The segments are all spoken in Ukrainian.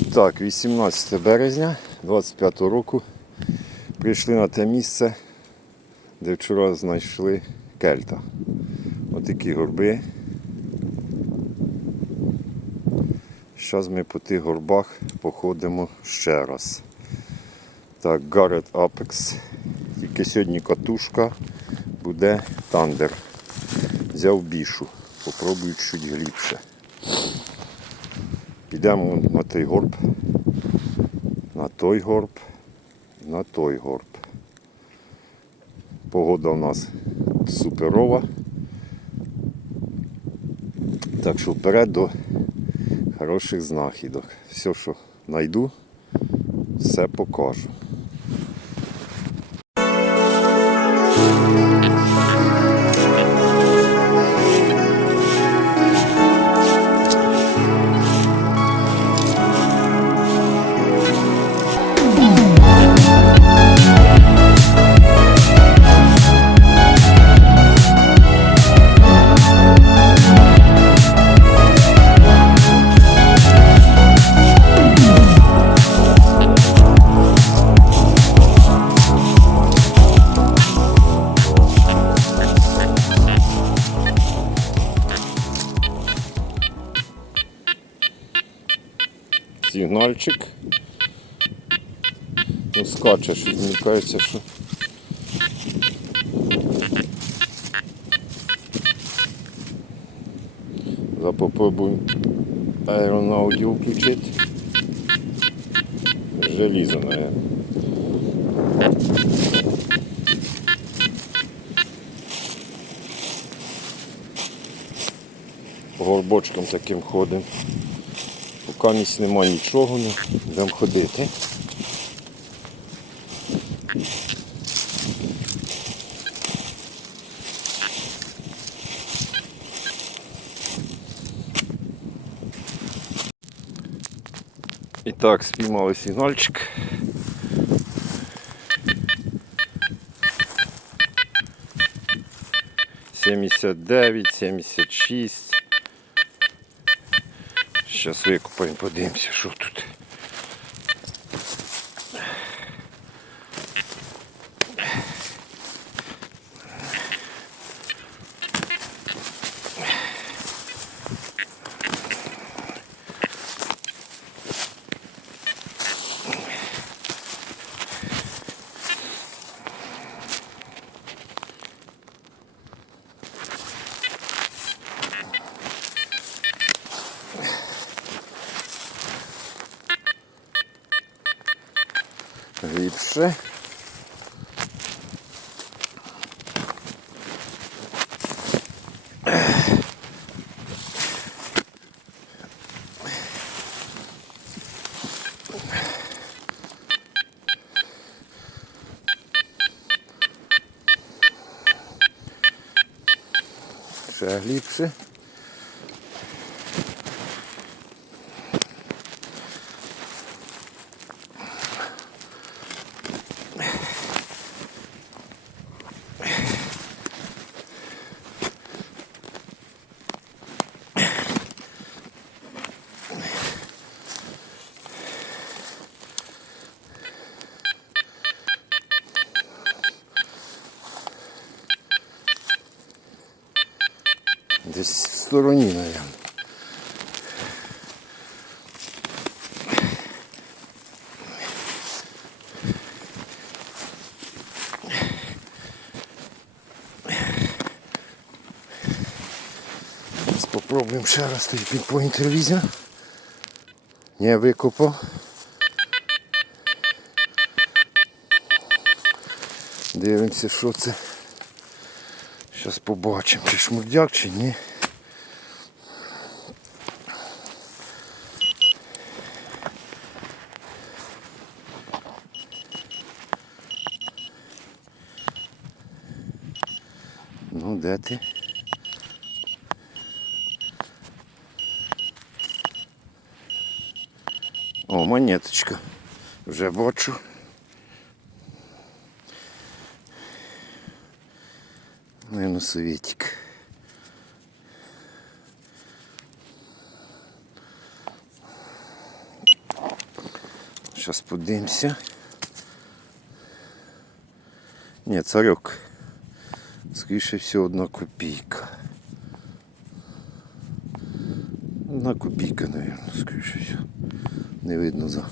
І так, 18 березня 25 року прийшли на те місце, де вчора знайшли кельта. Отакі горби. Зараз ми по тих горбах походимо ще раз. Так, Garrett Apex. Тільки сьогодні катушка буде тандер. Взяв бішу. Попробую чуть глибше. Підемо на той горб, на той горб, на той горб. Погода у нас суперова. Так що вперед до хороших знахідок. Все, що знайду, все покажу. Сигнальчик. Ну, скаче, щось мені кажеться, що. Попробуємо аеронаудіо включити. Желізо, наверное. По горбочкам таким ходимо. Поки місць нема нічого, не будемо ходити. І так, спіймали сигнальчик. Сімдесят дев'ять, сімдесят шість. Зараз викупаємо, подивимося, що тут. Глибше. Ще глибше. Десь в стороні. Зараз Попробуємо ще раз той підпойнт ревізія. Не викопав. Дивимося, що це. Зараз побачимо, чи шмурдяк, чи ні. Ну, де ти? О, монеточка. Вже бачу. Наверное, советик. Зараз подивимося. Ні, царьок. Скоріше всього одна копійка. Одна копійка, мабуть, скоріше всього. Не видно за.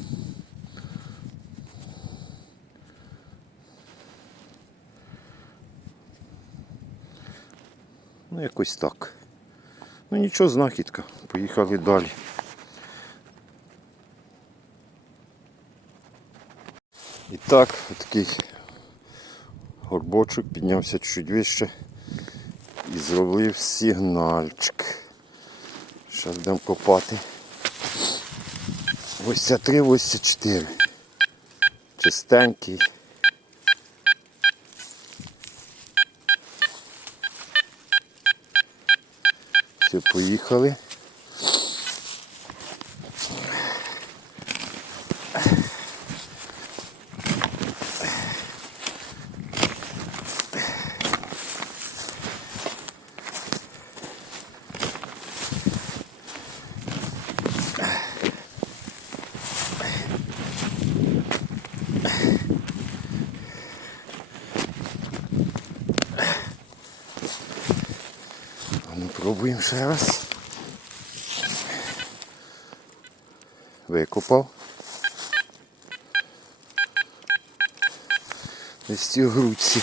Ну, якось так. Ну нічого, знахідка. Поїхали далі. І так, такий горбочок піднявся чуть вище і зробив сигнальчик. Зараз будемо копати. Ось це три, ось це чотири. Чистенький. Все, поїхали. Пробуємо ще раз. Викопав. Десь ці грудці.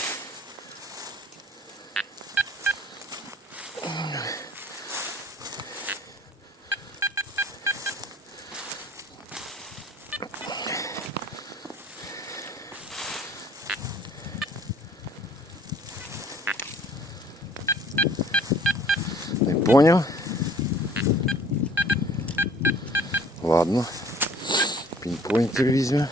Не понял. Ладно. Пінпойнтер візьмемо.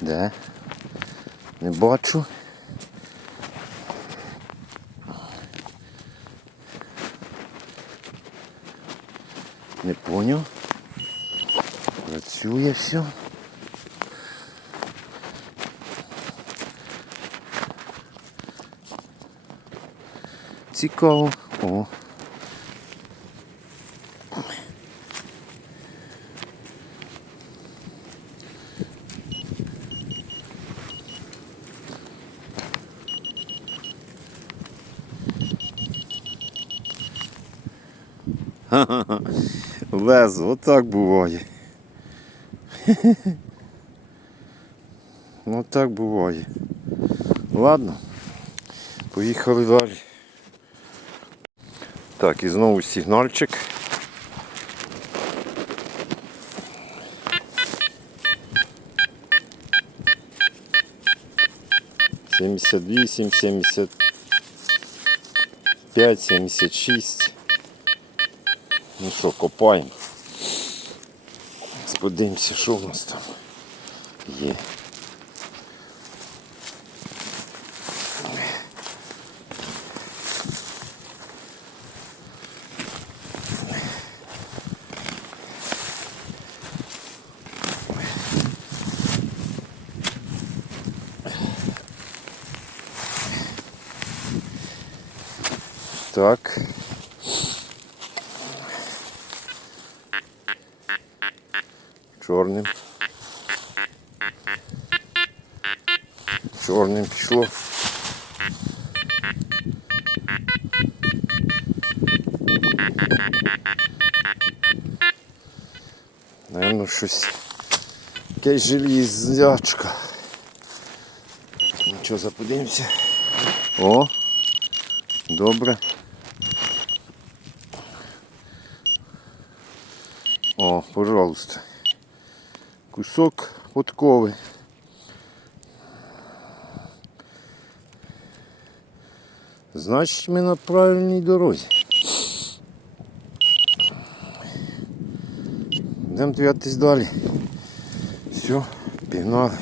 Де? Не бачу. Не поняв. Працює все. Цікаво. О. Ха-ха-ха. Лез, отак буває. Ну так буває. Ладно. Поїхали далі. Так, і знову сигнальчик. Сімдесят вісім, сімдесят п'ять, сімдесят шість. Ну що, копаємо. Подивимося, що в нас там є. Так. Чорним. Чорним пішло. Наверно, щось. Якась железячка. Нічого заподимося. О! Добре. О, пожалуйста. Кусок подкови. Значить, ми на правильній дорозі. Йдемо дивитись далі. Все, пігнали.